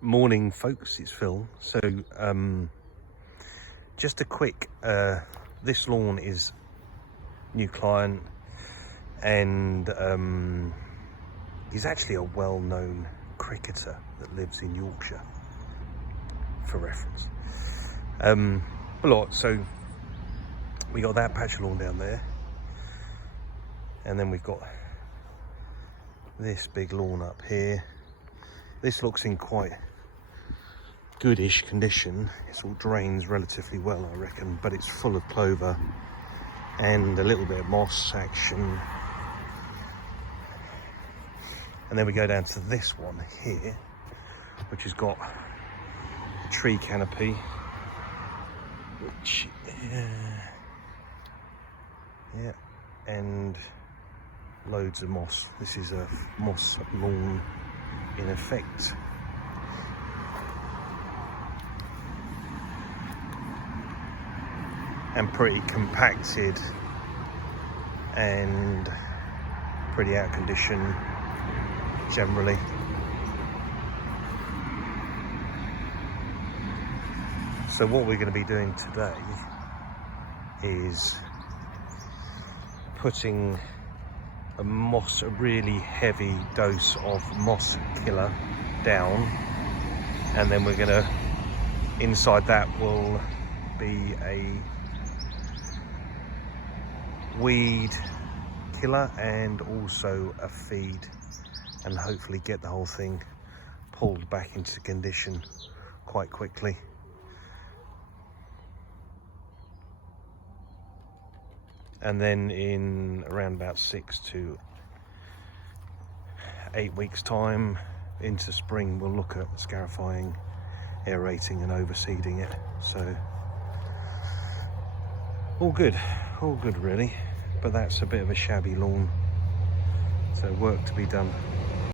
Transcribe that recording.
Morning folks, it's Phil. So just a quick this lawn is new client, and he's actually a well-known cricketer that lives in Yorkshire, for reference. So we got that patch of lawn down there, and then we've got this big lawn up here. This looks in quite goodish condition. It all drains relatively well, I reckon, but it's full of clover and a little bit of moss action. And then we go down to this one here, which has got a tree canopy, which yeah, and loads of moss. This is a moss lawn in effect. And pretty compacted and pretty out of condition generally. So what we're going to be doing today is putting a really heavy dose of moss killer down, and then we're going to, inside that will be a weed killer and also a feed, and hopefully get the whole thing pulled back into condition quite quickly. And then in around about 6 to 8 weeks time into spring, we'll look at scarifying, aerating and overseeding it. So all good really, but that's a bit of a shabby lawn, so work to be done.